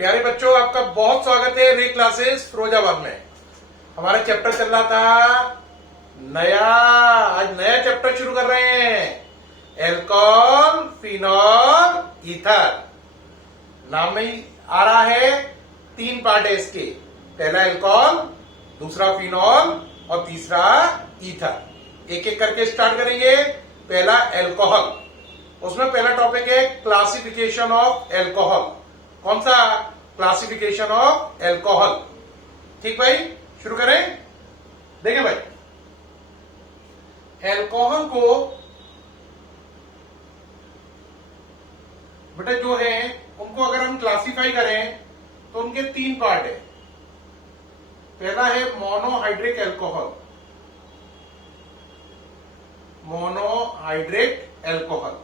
प्यारे बच्चों, आपका बहुत स्वागत है रे क्लासेस फिरोजाबाद में। हमारा चैप्टर चल रहा था नया। आज नया चैप्टर शुरू कर रहे हैं, एल्कोहल फिनॉल ईथर। नाम में ही आ रहा है, 3 पार्ट है इसके। पहला एल्कोहल, दूसरा फिनॉल और तीसरा ईथर। एक एक करके स्टार्ट करेंगे। पहला एल्कोहल, उसमें पहला टॉपिक है क्लासिफिकेशन ऑफ एल्कोहल। कौन सा? Classification of alcohol. ठीक भाई, शुरू करें। देखिए भाई, एल्कोहल को बेटा जो है उनको अगर हम क्लासिफाई करें तो उनके 3 पार्ट है। पहला है monohydric alcohol, monohydric alcohol.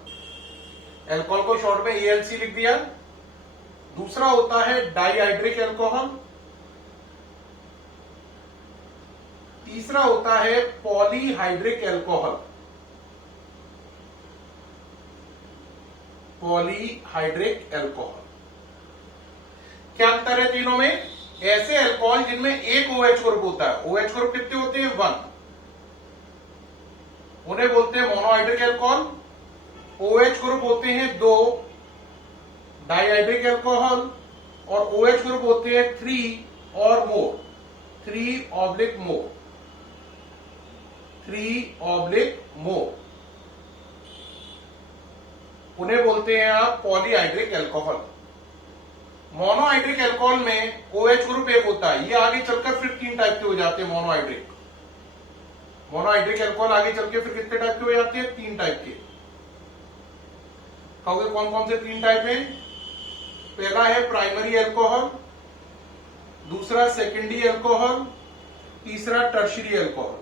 Alcohol को शॉर्ट में ALC लिख दिया। दूसरा होता है डाइहाइड्रिक एल्कोहल। तीसरा होता है पॉलीहाइड्रिक एल्कोहल, पॉलीहाइड्रिक एल्कोहल। क्या अंतर है तीनों में? ऐसे एल्कोहल जिनमें एक OH ग्रुप होता है। OH ग्रुप कितने होते हैं? 1। उन्हें बोलते हैं मोनोहाइड्रिक एल्कोहल। OH ग्रुप होते हैं 2, डाइहाइड्रिक एल्कोहल। और OH ग्रुप होते हैं 3 और मोर, 3/मोर, 3/मोर। उन्हें बोलते हैं आप पॉलीहाइड्रिक एल्कोहल। मोनोहाइड्रिक एल्कोहल में OH ग्रुप 1 होता है। ये आगे चलकर फिर 3 टाइप के हो जाते हैं। मोनोहाइड्रिक एल्कोहल आगे चल के फिर कितने टाइप के हो जाते हैं? 3 टाइप के। कहोगे कौन कौन से 3 टाइप हैं? पहला है प्राइमरी एल्कोहल, दूसरा सेकेंडरी एल्कोहल, तीसरा टर्शियरी एल्कोहल।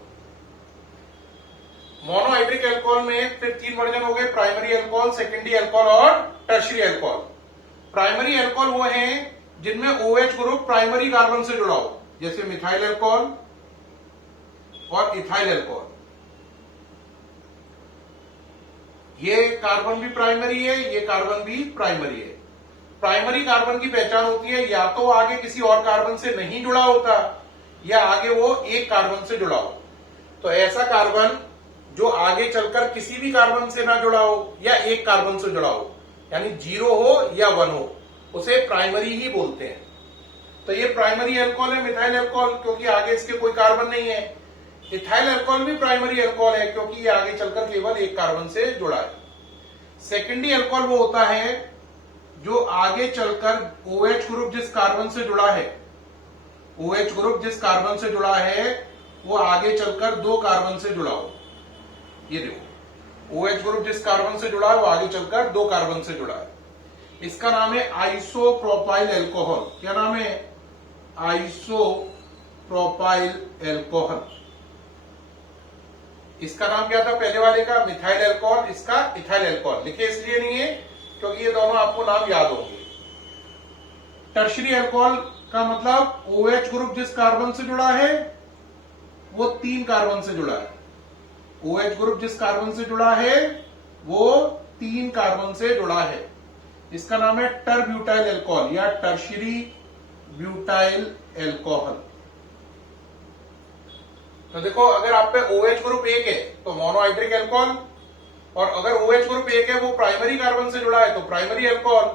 मोनोहाइड्रिक एल्कोहल में फिर 3 वर्जन हो गए, प्राइमरी एल्कोहल, सेकेंडरी एल्कोहल और टर्शियरी एल्कोहल। प्राइमरी एल्कोहल वो हैं जिनमें OH ग्रुप प्राइमरी कार्बन से जुड़ा हो, जैसे मिथाइल एल्कोहल और इथाइल एल्कोहल। ये कार्बन भी प्राइमरी है, ये कार्बन भी प्राइमरी है। प्राइमरी कार्बन की पहचान होती है या तो आगे किसी और कार्बन से नहीं जुड़ा होता या आगे वो एक कार्बन से जुड़ा हो। तो ऐसा कार्बन जो आगे चलकर किसी भी कार्बन से ना जुड़ा हो या एक कार्बन से जुड़ा हो, यानी 0 हो या 1 हो, उसे प्राइमरी ही बोलते हैं। तो ये प्राइमरी एल्कोहल है मिथाइल एल्कोहल, क्योंकि आगे इसके कोई कार्बन नहीं है। इथाइल एल्कोहल भी प्राइमरी एल्कोहल है, क्योंकि ये आगे चलकर केवल एक कार्बन से जुड़ा है। सेकेंडरी एल्कोहल वो होता है जो आगे चलकर OH ग्रुप जिस कार्बन से जुड़ा है, OH ग्रुप जिस कार्बन से जुड़ा है वो आगे चलकर 2 कार्बन से जुड़ा हो। ये देखो, OH ग्रुप जिस कार्बन से जुड़ा है वो आगे चलकर 2 कार्बन से जुड़ा है। इसका नाम है आइसोप्रोपाइल एल्कोहल। क्या नाम है? Isopropyl alcohol. इसका नाम क्या था पहले वाले का? Methyl alcohol. इसका इथाइल एल्कोहल। लिखे इसलिए नहीं है क्योंकि ये दोनों आपको नाम याद होंगे। टर्शियरी एल्कोहल का मतलब OH ग्रुप जिस कार्बन से जुड़ा है वो 3 कार्बन से जुड़ा है। OH ग्रुप जिस कार्बन से जुड़ा है वो 3 कार्बन से जुड़ा है। इसका नाम है टरब्यूटाइल एल्कोहल या टर्शियरी ब्यूटाइल एल्कोहल। तो देखो, अगर आप पे OH ग्रुप 1 है तो मोनोहाइड्रिक एल्कोहल, और अगर OH ग्रुप 1 है वो प्राइमरी कार्बन से जुड़ा है तो प्राइमरी एल्कोहल,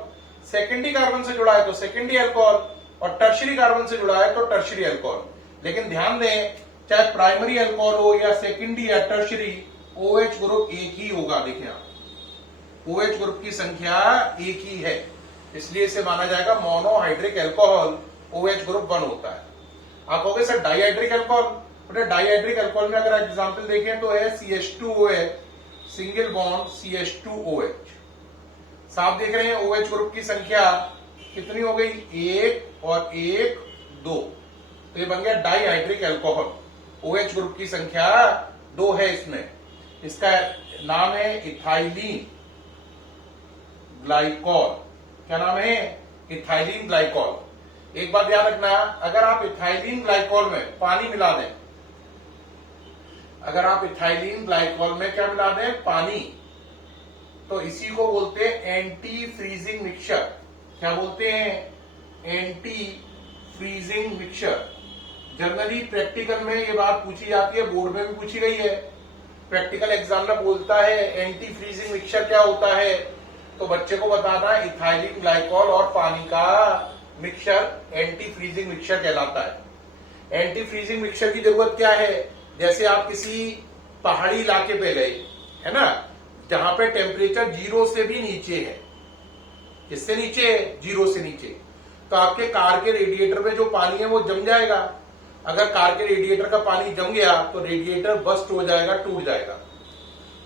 सेकेंडरी कार्बन से जुड़ा है तो सेकेंडरी एल्कोहल, और टर्शियरी कार्बन से जुड़ा है तो टर्शियरी एल्कोहल। लेकिन ध्यान दें, चाहे प्राइमरी एल्कोहल हो या सेकेंडरी या टर्शियरी, OH ग्रुप 1 ही होगा। देखिए आप, OH ग्रुप की संख्या 1 ही है, इसलिए इसे माना जाएगा मोनोहाइड्रिक एल्कोहल। OH ग्रुप 1 होता है। आप कहोगे sir dihydric alcohol. Dihydric alcohol में अगर एग्जाम्पल देखें तो है CH2OH, सिंगल बॉन्ड CH2OH। साफ देख रहे हैं OH ग्रुप की संख्या कितनी हो गई? 1 और 1 2। तो ये बन गया डाइहाइड्रिक एल्कोहल। OH ग्रुप की संख्या 2 है इसमें। इसका नाम है इथाइलिन ग्लाइकॉल। क्या नाम है? Ethylene glycol. एक बात याद रखना, अगर आप इथाइलिन ग्लाइकॉल में पानी मिला दें, अगर आप इथाइलिन ग्लाइकॉल में क्या मिला दें? पानी, तो इसी को बोलते हैं एंटी फ्रीजिंग मिक्सचर। क्या बोलते हैं? Anti freezing mixture. Generally practical में ये बात पूछी जाती है, बोर्ड में भी पूछी गई है। प्रैक्टिकल एग्जामिनर बोलता है एंटी फ्रीजिंग मिक्सचर क्या होता है, तो बच्चे को बताना है इथाइलिन ग्लाइकॉल और पानी का मिक्सचर एंटी फ्रीजिंग मिक्सचर कहलाता है। एंटी फ्रीजिंग मिक्सचर की जरूरत क्या है, जैसे आप किसी पहाड़ी इलाके पे गए, है ना, जहां पे टेम्परेचर 0 से भी नीचे है। किससे नीचे है? 0 से नीचे। तो आपके कार के रेडिएटर में जो पानी है वो जम जाएगा। अगर कार के रेडिएटर का पानी जम गया तो रेडिएटर बस्ट हो जाएगा, टूट जाएगा।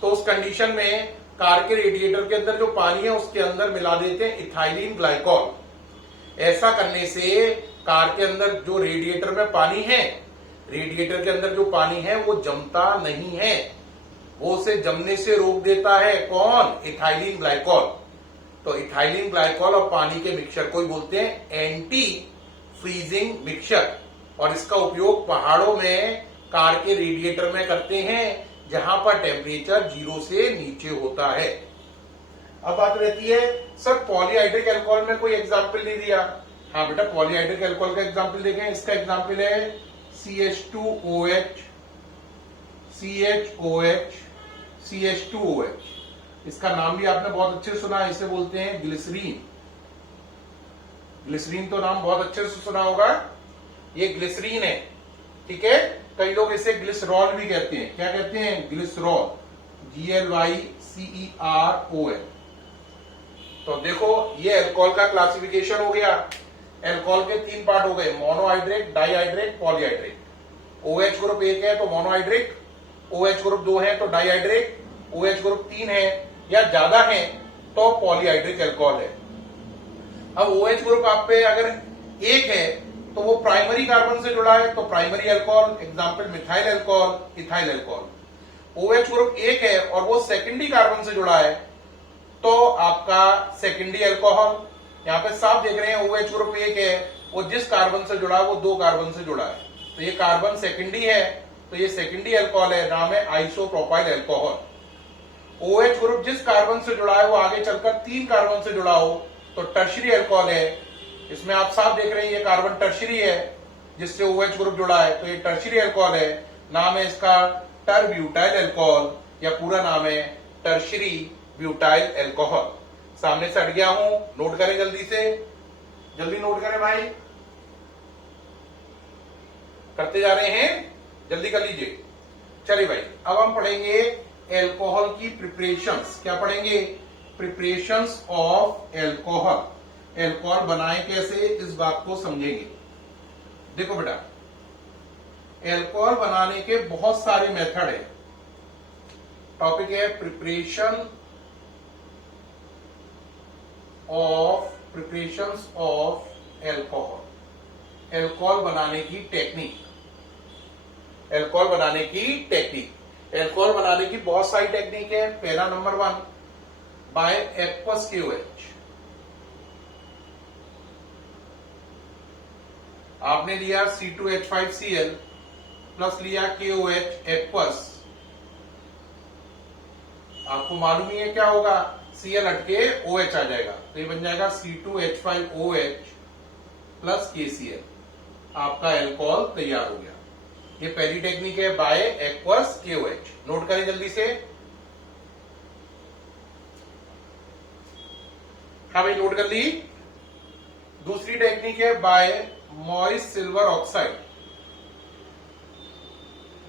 तो उस कंडीशन में कार के रेडिएटर के अंदर जो पानी है उसके अंदर मिला देते हैं इथाइलिन ग्लाइकॉल। ऐसा करने से कार के अंदर जो रेडिएटर में पानी है, रेडिएटर के अंदर जो पानी है वो जमता नहीं है, वो उसे जमने से रोक देता है। कौन? Ethylene glycol. तो इथाइलिन ग्लाइकॉल और पानी के मिक्सचर को ही बोलते हैं एंटी फ्रीजिंग मिक्सचर। और इसका उपयोग पहाड़ों में कार के रेडिएटर में करते हैं जहां पर टेम्परेचर 0 से नीचे होता है। अब बात रहती है सर पॉलीहाइड्रिक अल्कोहल में कोई एग्जाम्पल नहीं दिया। हाँ बेटा, पॉलीहाइड्रिक अल्कोहल का एग्जाम्पल देखें। इसका एग्जाम्पल है CH2OH, CHOH, CH2OH। इसका नाम भी आपने बहुत अच्छे से सुना है, इसे बोलते हैं ग्लिसरीन। ग्लिसरीन तो नाम बहुत अच्छे से सुना होगा। ये ग्लिसरीन है, ठीक है। कई लोग इसे ग्लिसरॉल भी कहते हैं। क्या कहते हैं? Glycerol, GLYCEROL। तो देखो ये अल्कोहल का क्लासिफिकेशन हो गया। अल्कोहल के 3 पार्ट हो गए, monohydric, dihydric, polyhydric. OH group 1 है तो मोनोहाइड्रिक, OH ग्रुप 2 है तो डाईहाइड्रिक, OH ग्रुप 3 है या ज्यादा है तो पॉलीहाइड्रिक अल्कोहल है। अब OH ग्रुप आप पे अगर 1 है तो वो प्राइमरी कार्बन से जुड़ा है तो primary alcohol, example methyl alcohol, ethyl alcohol. OH group 1 है और वो सेकेंडरी कार्बन से जुड़ा है तो आपका सेकेंडरी अल्कोहल। यहाँ पे साफ देख रहे हैं OH ग्रुप 1 है, वो जिस कार्बन से जुड़ा है वो 2 कार्बन से जुड़ा है, तो ये कार्बन सेकेंडरी है तो ये सेकेंडरी अल्कोहल है, नाम है आइसोप्रोपाइल अल्कोहल। OH ग्रुप जिस कार्बन से जुड़ा है वो आगे चलकर 3 कार्बन से जुड़ा हो तो टर्शरी अल्कोहल है। इसमें आप साफ देख रहे हैं ये कार्बन टर्शरी है जिससे OH ग्रुप जुड़ा है तो ये टर्शरी अल्कोहल है, नाम है इसका टरब्यूटाइल अल्कोहल या पूरा नाम है टर्शरी ब्यूटाइल अल्कोहल। सामने से हट गया हूं, नोट करें जल्दी से, जल्दी नोट करें भाई, करते जा रहे हैं, जल्दी कर लीजिए। चलिए भाई, अब हम पढ़ेंगे अल्कोहल की प्रिपरेशंस। क्या पढ़ेंगे? Preparations of alcohol. अल्कोहल बनाए कैसे, इस बात को समझेंगे। देखो बेटा, अल्कोहल बनाने के बहुत सारे मेथड है। टॉपिक है प्रिपरेशंस ऑफ अल्कोहल। अल्कोहल बनाने की टेक्निक। अल्कोहल बनाने की टेक्निक। अल्कोहल बनाने की बहुत सारी टेक्निक है। पहला नंबर 1 बाय एक्वस KOH। आपने लिया C2H5Cl प्लस लिया KOH एक्वस। आपको मालूम ही है क्या होगा, Cl हटके OH आ जाएगा तो ये बन जाएगा C2H5OH प्लस KCl। आपका अल्कोहल तैयार हो गया। ये पहली टेक्निक है बाय एक्वस KOH। नोट करें जल्दी से। हाँ भाई, नोट कर ली। दूसरी टेक्निक है by moist silver oxide.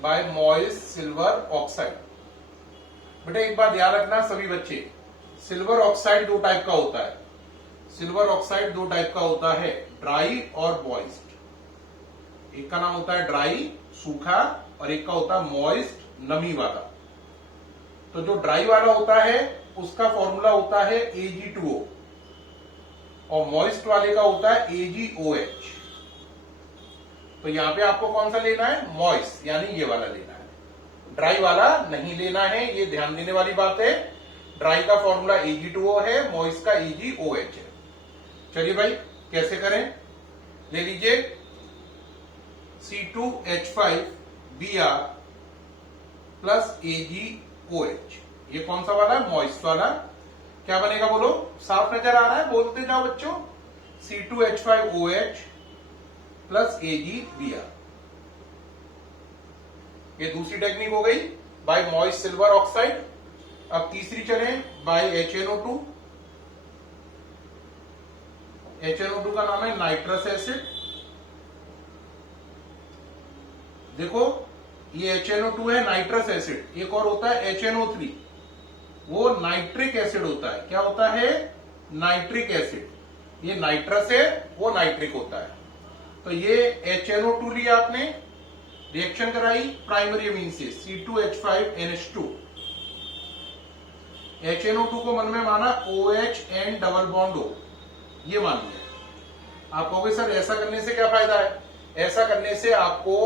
By moist silver oxide. बेटा एक बात याद रखना सभी बच्चे, सिल्वर ऑक्साइड 2 टाइप का होता है। सिल्वर ऑक्साइड 2 टाइप का होता है, ड्राई और मॉइस्ट। एक का नाम होता है ड्राई, सूखा, और एक का होता है मॉइस्ट, नमी वाला। तो जो ड्राई वाला होता है उसका फॉर्मूला होता है Ag2O और मॉइस्ट वाले का होता है AgOH। तो यहां पे आपको कौन सा लेना है? मॉइस्ट, यानी ये वाला लेना है, ड्राई वाला नहीं लेना है। ये ध्यान देने वाली बात है। ड्राई का फॉर्मूला Ag2O है, मॉइस्ट का AgOH है। चलिए भाई, कैसे करें? ले लीजिए C2H5Br प्लस AgOH। ये कौन सा वाला है? मॉइस्ट वाला। क्या बनेगा बोलो, साफ नजर आ रहा है? बोलते जाओ बच्चों। C2H5OH plus AgBr। ये दूसरी टेक्निक हो गई बाय मॉइस्ट सिल्वर ऑक्साइड। अब तीसरी चले बाय HNO2। HNO2 का नाम है नाइट्रस एसिड। देखो ये HNO2 है नाइट्रस एसिड। एक और होता है HNO3, वो नाइट्रिक एसिड होता है। क्या होता है? Nitric acid. ये नाइट्रस है, वो नाइट्रिक होता है। तो ये HNO2 लिया आपने, रिएक्शन कराई प्राइमरी अमीन से C2H5NH2। HNO2 को मन में माना OHN डबल बॉन्ड O, ये मान लिया। आप कहोगे सर ऐसा करने से क्या फायदा है? ऐसा करने से आपको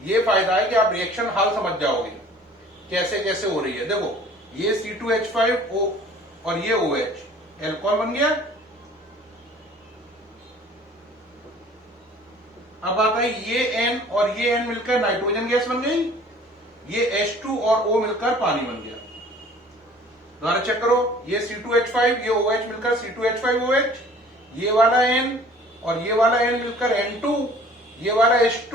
ये फायदा है कि आप रिएक्शन हाल समझ जाओगे कैसे कैसे हो रही है। देखो ये C2H5O और ये OH एल्कोहल बन गया। अब बात है ये N और ये N मिलकर नाइट्रोजन गैस बन गई, ये H2 और O मिलकर पानी बन गया। दोबारा चेक करो, ये C2H5 ये OH मिलकर C2H5OH, ये वाला N और ये वाला N मिलकर N2, ये वाला H2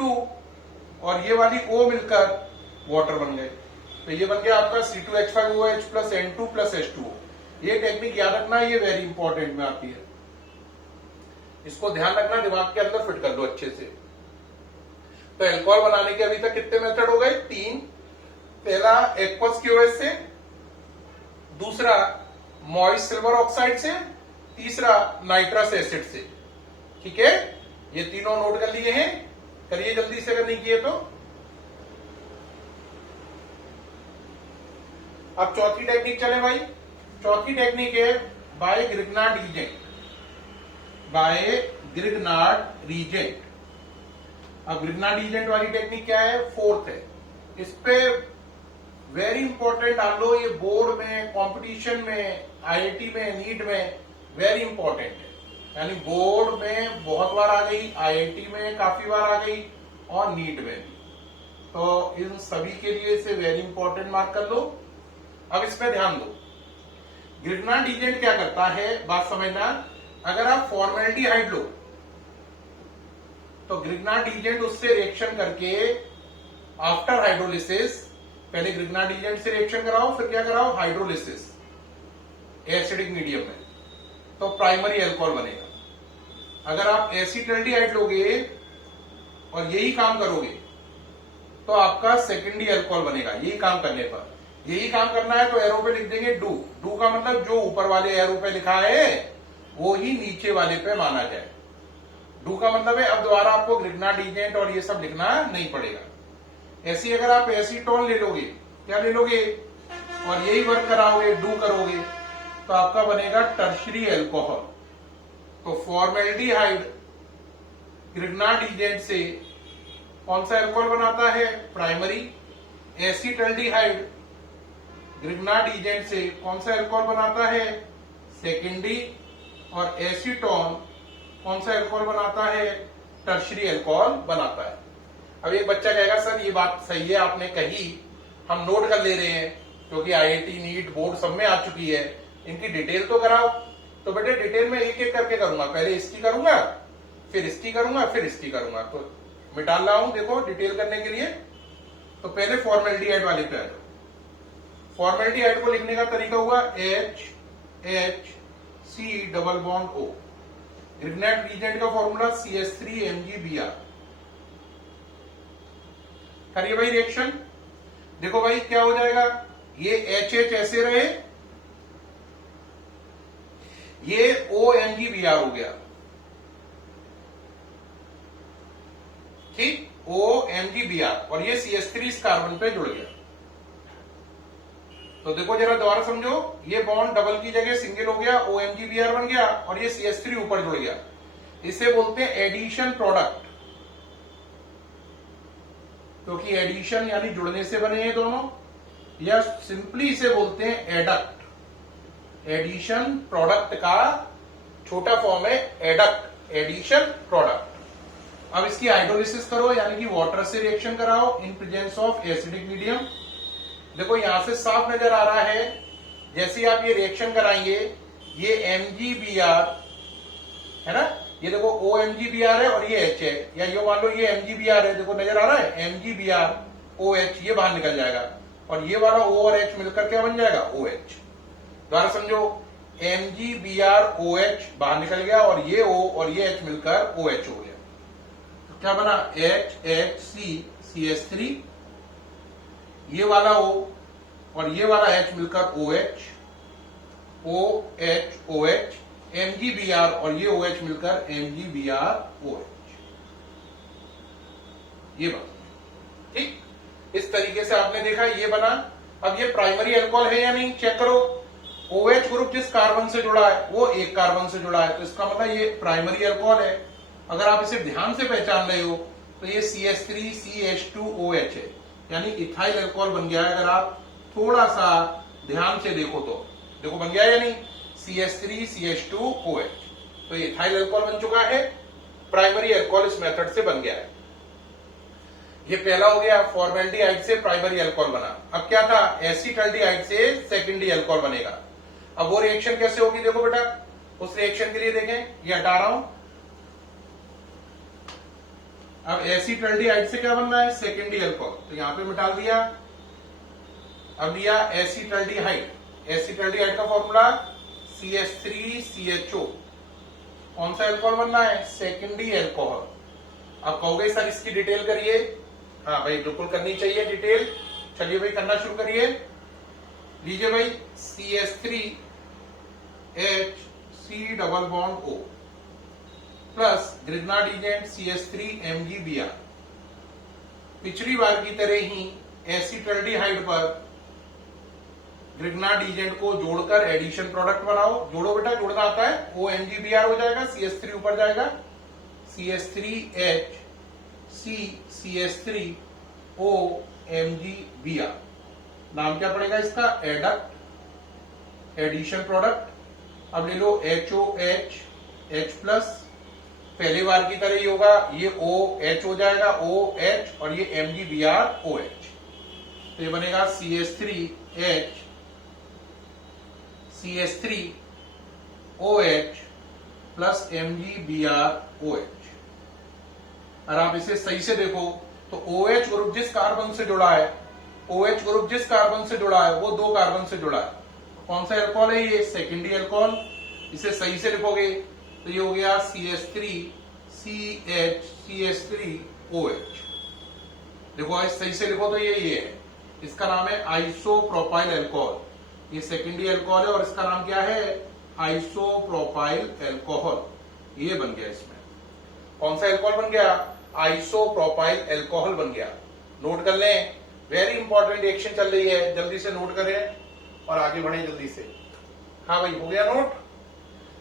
और ये वाली O मिलकर वाटर बन गए। तो ये बन गया आपका C2H5OH plus N2 plus H2O। ये टेक्निक याद रखना, ये वेरी इंपॉर्टेंट में आती है। इसको ध्यान रखना, दिमाग के अंदर फिट कर दो अच्छे से। तो एल्कोहल बनाने के अभी तक कितने मेथड हो गए? 3। पहला एक्वस क्यूएस से, दूसरा मॉइस्ट सिल्वर ऑक्साइड से, तीसरा नाइट्रस एसिड से। ठीक है, ये तीनों नोट कर लिए हैं। करिए जल्दी से अगर नहीं किए तो। अब चौथी टेक्निक चले भाई। चौथी टेक्निक है by Grignard reagent. By Grignard reagent. अब ग्रिग्नार्ड रीजेंट वाली टेक्निक क्या है? 4th है। इस पे वेरी इंपॉर्टेंट मान लो, ये बोर्ड में, कंपटीशन में, आईआईटी में, नीट में वेरी इंपॉर्टेंट है। यानी बोर्ड में बहुत बार आ गई, आईआईटी में काफी बार आ गई और नीट में भी। तो इन सभी के लिए इसे वेरी इंपॉर्टेंट मार्क कर लो। अब इसमें ध्यान दो, ग्रिग्नार्ड रीजेंट क्या करता है, बात समझना। अगर आप फॉर्मेल्डिहाइड लो तो ग्रिग्नार्ड रीजेंट उससे रिएक्शन करके आफ्टर हाइड्रोलिसिस, पहले ग्रिग्नार्ड रीजेंट से रिएक्शन कराओ, फिर क्या कराओ? हाइड्रोलिसिस एसिडिक मीडियम में, तो प्राइमरी अल्कोहल बनेगा। अगर आप एसिटल्डिहाइड लोगे और यही काम करोगे तो आपका सेकेंडरी अल्कोहल बनेगा। यही काम करने पर, यही काम करना है तो एरो पे लिख देंगे डू। डू का मतलब जो ऊपर वाले एरो पे लिखा है वो ही नीचे वाले पे माना जाए। डू का मतलब है अब दोबारा आपको ग्रिग्नार्ड रीजेंट और ये सब लिखना नहीं पड़ेगा। ऐसी अगर आप एसीटोन ले लोगे, क्या ले लोगे, और यही वर्क कराओगे, डू करोगे, तो आपका बनेगा टर्शरी अल्कोहल। तो फॉर्मेल्डिहाइड ग्रिग्नार्ड रीजेंट से कौन सा अल्कोहल बनाता है? प्राइमरी। एसिटल्डिहाइड ग्रिग्नार्ड रीजेंट से कौन सा अल्कोहल बनाता है? सेकेंडरी। और एसीटोन कौन सा अल्कोहल बनाता है? टर्शरी अल्कोहल बनाता है। अब एक बच्चा कहेगा सर ये बात सही है आपने कही, हम नोट कर ले रहे हैं क्योंकि आईआईटी, नीट, बोर्ड सब में आ चुकी है, इनकी डिटेल तो कराओ। तो बेटे डिटेल में एक एक करके करूंगा, पहले इसकी करूंगा, फिर इसकी करूंगा, फिर इसकी करूंगा। तो मैं डाल रहा हूं देखो डिटेल करने के लिए। तो पहले फॉर्मेल्डिहाइड वाले पे आ जाओ। फॉर्मेल्डिहाइड को लिखने का तरीका हुआ HHC double bond O। Grignard reagent का फॉर्मूला CH3MgBr। करिए भाई रिएक्शन। देखो भाई क्या हो जाएगा, ये HH ऐसे रहे, ये OMgBr हो गया। ठीक, OMgBr, और ये CH3 इस कार्बन पे जुड़ गया। तो देखो जरा दोबारा समझो, ये बॉन्ड डबल की जगह सिंगल हो गया, OMgBr बन गया, और ये CH3 ऊपर जुड़ गया। इसे बोलते हैं एडिशन प्रोडक्ट, क्योंकि एडिशन यानी जुड़ने से बने हैं दोनों, या सिंपली इसे बोलते हैं एडक्ट। एडिशन प्रोडक्ट का छोटा फॉर्म है एडक्ट, एडिशन प्रोडक्ट। अब इसकी हाइड्रोलिसिस करो, यानी कि वाटर से रिएक्शन कराओ in presence of acidic medium. देखो यहां से साफ नजर आ रहा है, जैसे आप ये रिएक्शन कराएंगे, ये MgBr है ना। ये देखो OMgBr है और ये H है, या ये मान लो ये MgBr है, देखो नजर आ रहा है MgBr OH, ये बाहर निकल जाएगा और ये वाला O और H मिलकर क्या बन जाएगा OH। दोबारा समझो, MgBr OH बाहर निकल गया और ये O और ये H मिलकर OH हो गया। तो क्या बना HHC CH3, ये वाला O और ये वाला H मिलकर OH, OH OH, MgBr और ये OH मिलकर MgBr OH, ये बना। ठीक, इस तरीके से आपने देखा ये बना। अब ये प्राइमरी अल्कोहल है या नहीं चेक करो। OH ग्रुप जिस कार्बन से जुड़ा है वो एक कार्बन से जुड़ा है, तो इसका मतलब ये प्राइमरी अल्कोहल है। अगर आप इसे ध्यान से पहचान रहे हो तो ये CH3CH2OH है, यानी इथाइल अल्कोहल बन गया है। अगर आप थोड़ा सा ध्यान से देखो तो देखो बन गया या नहीं, CH3CH2OH, तो ये इथाइल अल्कोहल बन चुका है, प्राइमरी अल्कोहल इस मेथड से बन गया है। ये पहला हो गया, फॉर्मेल्डिहाइड से प्राइमरी अल्कोहल बना। अब क्या था, एसीटल्डिहाइड से सेकेंडरी अल्कोहल बनेगा। अब वो रिएक्शन कैसे होगी देखो बेटा, उस रिएक्शन के लिए देखें, ये हटा रहा हूं। अब एसीटल्डिहाइड से क्या बनना है, सेकेंडरी अल्कोहल, तो यहां पे मिटा दिया। अब लिया एसीटल्डिहाइड, एसीटल्डिहाइड का फॉर्मूला CH3CHO, कौन सा अल्कोहल बनना है, सेकेंडरी अल्कोहल। अब कहोगे सर इसकी डिटेल करिए, हाँ भाई बिल्कुल करनी चाहिए डिटेल। चलिए भाई करना शुरू करिए। लीजिए भाई CH3HC double bond O plus Grignard reagent CH3MgBr। पिछली बार की तरह ही एसीटल्डिहाइड पर ग्रिग्नाडिजेंट को जोड़कर एडिशन प्रोडक्ट बनाओ। जोड़ो बेटा, जोड़ना आता है, OMgBr हो जाएगा, CH3 ऊपर जाएगा, CH3HCCH3OMgBr। नाम क्या पड़ेगा इसका, एडक्ट, एडिशन प्रोडक्ट। अब ले लो HOH H प्लस, पहली बार की तरह ही होगा, ये OH हो जाएगा OH और ये MgBr OH, तो ये बनेगा CH3OH प्लस MgBr OH। और आप इसे सही से देखो तो OH ग्रुप जिस कार्बन से जुड़ा है, OH ग्रुप जिस कार्बन से जुड़ा है वो दो कार्बन से जुड़ा है। कौन सा अल्कोहल है ये, सेकेंडरी अल्कोहल। इसे सही से लिखोगे तो ये हो गया CH3CH3OH। देखो आज सही से लिखो तो ये है, इसका नाम है आइसोप्रोपाइल अल्कोहल। ये सेकेंडरी अल्कोहल है और इसका नाम क्या है, आइसोप्रोपाइल अल्कोहल। ये बन गया, इसमें कौन सा अल्कोहल बन गया, आइसोप्रोपाइल अल्कोहल बन गया। नोट कर लें, वेरी इंपॉर्टेंट रिएक्शन चल रही है, जल्दी से नोट करें और आगे बढ़े जल्दी से। हाँ भाई हो गया नोट।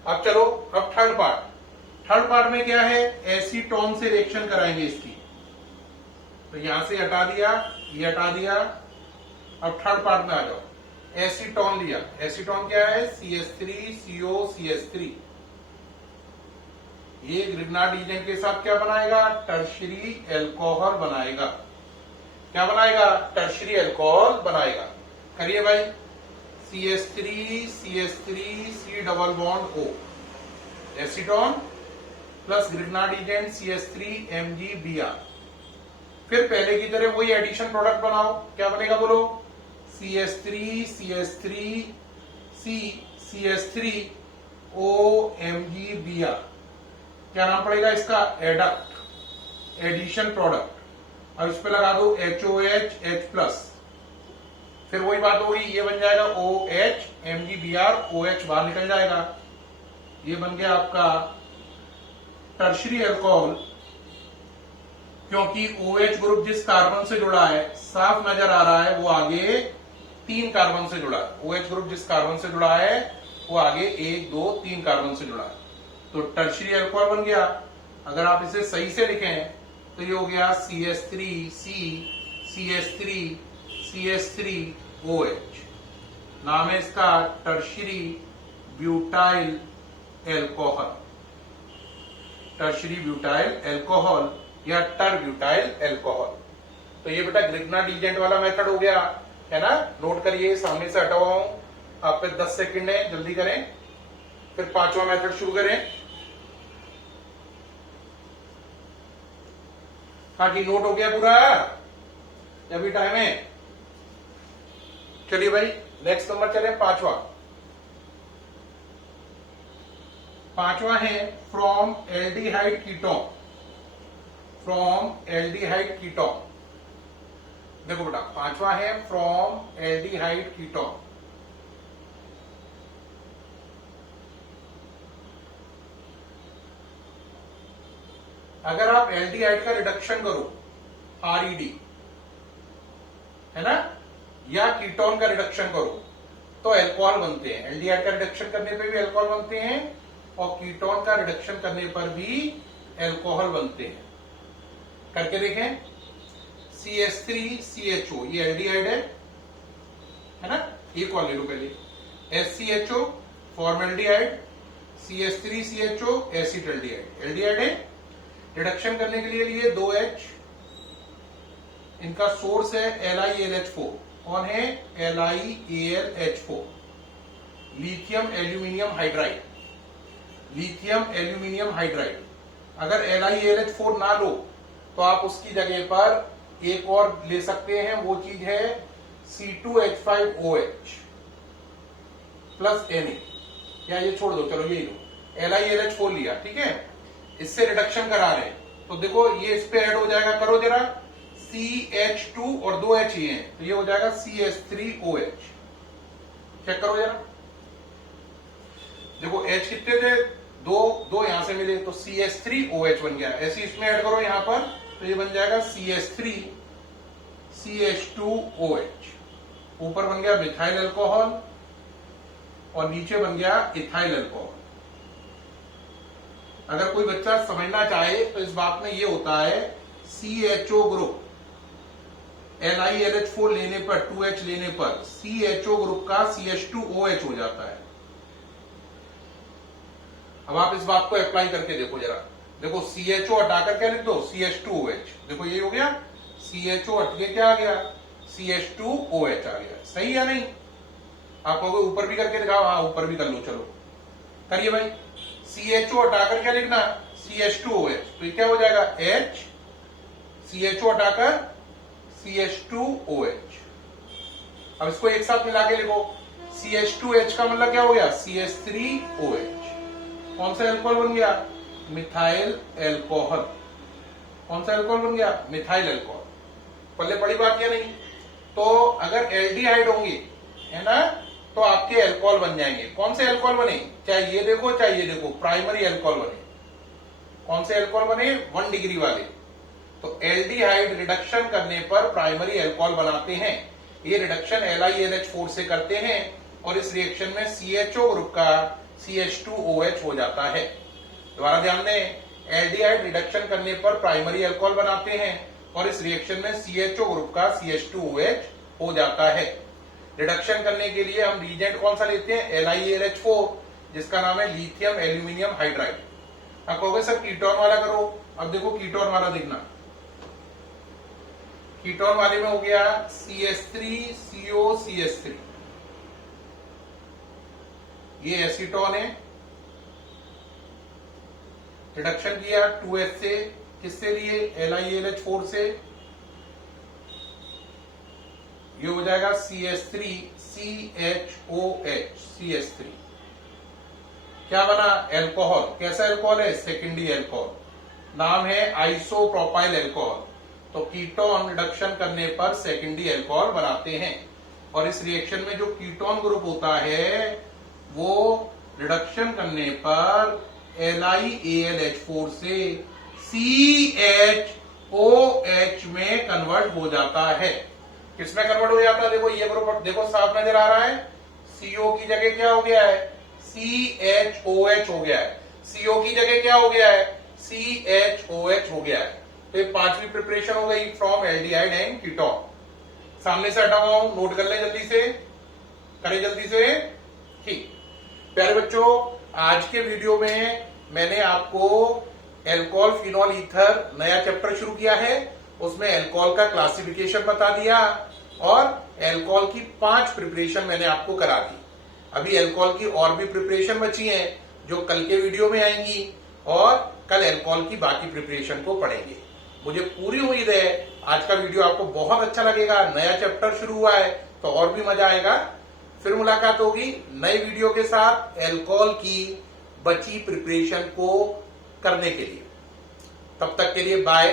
अब चलो, अब थर्ड पार्ट। थर्ड पार्ट में क्या है, एसीटोन से रिएक्शन कराएंगे इसकी। तो यहां से हटा दिया, ये हटा दिया। अब थर्ड पार्ट में आ जाओ, एसीटोन लिया। एसीटोन क्या है, CH3COCH3। ये ग्रिग्नाडिजेंट के साथ क्या बनाएगा, टर्शरी अल्कोहल बनाएगा। क्या बनाएगा, टर्शरी अल्कोहल बनाएगा। करिए भाई, CH3CH3C double bond O, acetone plus Grignard reagent CH3MgBr। फिर पहले की तरह वही एडिशन प्रोडक्ट बनाओ। क्या बनेगा बोलो, CH3CH3CH3OMgBr। क्या नाम पड़ेगा इसका, एडक्ट, एडिशन प्रोडक्ट। और इस पे लगा दो HOH H प्लस, फिर वही बात होगी, ये बन जाएगा OH MgBr OH बाहर निकल जाएगा। ये बन गया आपका टर्शरी अल्कोहल, क्योंकि OH ग्रुप जिस कार्बन से जुड़ा है साफ नजर आ रहा है वो आगे 3 कार्बन से जुड़ा है। OH ग्रुप जिस कार्बन से जुड़ा है वो आगे 1 2 3 कार्बन से जुड़ा है, तो टर्शरी अल्कोहल बन गया। अगर आप इसे सही से लिखें तो ये हो गया CH3CCH3OH। नाम है इसका tertiary butyl alcohol, tertiary butyl alcohol या टर्ब्यूटाइल अल्कोहल। तो ये बेटा ग्रिग्नाडिजेंट वाला मेथड हो गया, है ना। नोट करिए, सामने से हटा हुआ हूं, आप पे 10 सेकंड है, जल्दी करें। फिर 5वां मेथड शुरू करें। हाँ जी, नोट हो गया पूरा? अभी टाइम है। चलिए भाई, नेक्स्ट नंबर चले, पांचवा है from aldehyde ketone. From aldehyde ketone, देखो बेटा, पांचवा है फ्रॉम एल्डिहाइड कीटोन। अगर आप एल्डिहाइड का रिडक्शन करो, RED, है ना, या कीटोन का रिडक्शन करो तो अल्कोहल बनते हैं। एल्डिहाइड का रिडक्शन करने पर भी अल्कोहल बनते हैं और कीटोन का रिडक्शन करने पर भी अल्कोहल बनते हैं। करके देखें, CH3CHO, ये एल्डिहाइड है ना, एक और ले लो पहले, SCHO formaldehyde, CH3CHO acetaldehyde, aldehyde है। रिडक्शन करने के लिए 2H, इनका सोर्स है LiAlH4। कौन है? LiAlH4, lithium aluminium hydride. Lithium aluminium hydride. अगर LiAlH4 ना लो तो आप उसकी जगह पर एक और ले सकते हैं, वो चीज है C2H5OH प्लस Na, या ये छोड़ दो, चलो ये लो, LiAlH4 लिया, ठीक है, इससे रिडक्शन करा रहे हैं तो देखो ये इस पे ऐड हो जाएगा, करो जरा, CH2 और 2H ही है तो ये हो जाएगा CH3OH। चेक करो जरा, देखो H कितने थे? दो यहां से मिले तो CH3OH बन गया। ऐसे इसमें ऐड करो यहां पर तो ये बन जाएगा CH3 CH2OH। ऊपर बन गया मिथाइल अल्कोहल और नीचे बन गया इथाइल अल्कोहल। अगर कोई बच्चा समझना चाहे तो इस बात में ये होता है, CHO ग्रुप LiLH4 लेने पर, 2H लेने पर CHO ग्रुप का CH2OH हो जाता है। अब आप इस बात को अप्लाई करके देखो जरा, देखो CHO हटाकर क्या लिख दो? CH2OH। देखो ये हो गया, CHO हट के क्या आ गया? CH2OH आ गया। सही या नहीं? आप कहोगे ऊपर भी करके दिखाओ, हाँ ऊपर भी कर लो, चलो करिए भाई। CHO हटाकर क्या लिखना? CH2OH, तो ये क्या हो जाएगा? H, CHO हटाकर CH2OH। अब इसको एक साथ मिला के लिखो, CH2H का मतलब क्या हो गया? CH3OH। कौन सा अल्कोहल बन गया? Methyl alcohol. कौन सा अल्कोहल बन गया? Methyl alcohol. पहले बड़ी बात क्या नहीं? तो अगर एल्डिहाइड होंगे, है ना, तो आपके अल्कोहल बन जाएंगे। कौन से अल्कोहल बने? चाहे ये देखो चाहे ये देखो, प्राइमरी अल्कोहल बने। कौन से अल्कोहल बने? 1 डिग्री वाले। तो एल्डिहाइड रिडक्शन करने पर प्राइमरी अल्कोहल बनाते हैं। ये रिडक्शन LiLH4 से करते हैं और इस रिएक्शन में CHO ग्रुप का CH2OH हो जाता है। दोबारा ध्यान दें, एल्डिहाइड रिडक्शन करने पर प्राइमरी अल्कोहल बनाते हैं और इस रिएक्शन में CHO ग्रुप का CH2OH हो जाता है। रिडक्शन करने के लिए हम रिएजेंट कौन सा लेते हैं? LiAlH4, जिसका नाम है लिथियम एल्यूमिनियम हाइड्राइड। अब कहोगे सर कीटोन वाला करो। अब देखो कीटोन वाला देखना, कीटोन वाले में हो गया CH3COCH3, ये एसीटोन है। रिडक्शन किया 2H से, किससे लिए? LiAlH4 से। ये हो जाएगा CH3CHOH, CH3। क्या बना? अल्कोहल। कैसा अल्कोहल है? Secondary alcohol. नाम है आइसोप्रोपाइल अल्कोहल। तो कीटोन रिडक्शन करने पर सेकेंडरी अल्कोहल बनाते हैं और इस रिएक्शन में जो कीटोन ग्रुप होता है वो रिडक्शन करने पर LiAlH4 से CHOH में कन्वर्ट हो जाता है। किसमें कन्वर्ट हो जाता है? देखो ये ग्रुप देखो साफ नजर आ रहा है, CO की जगह क्या हो गया है? CHOH हो गया है। CO की जगह क्या हो गया है? CHOH हो गया है। तो ये पांचवी प्रिपरेशन हो गई फ्रॉम एल्डिहाइड एंड कीटोन। सामने से हटा हुआ हूं, नोट कर ले जल्दी से, करें जल्दी से। ठीक प्यारे बच्चों, आज के वीडियो में मैंने आपको अल्कोहल फिनोल ईथर नया चैप्टर शुरू किया है। उसमें अल्कोहल का क्लासिफिकेशन बता दिया और अल्कोहल की 5 प्रिपरेशन मैंने आपको करा दी। अभी अल्कोहल की और भी प्रिपरेशन बची हैं जो कल के वीडियो में आएंगी और कल अल्कोहल की बाकी प्रिपरेशन को पढ़ेंगे। मुझे पूरी उम्मीद है आज का वीडियो आपको बहुत अच्छा लगेगा। नया चैप्टर शुरू हुआ है तो और भी मजा आएगा। फिर मुलाकात होगी नए वीडियो के साथ एल्कोहल की बची प्रिपरेशन को करने के लिए। तब तक के लिए बाय।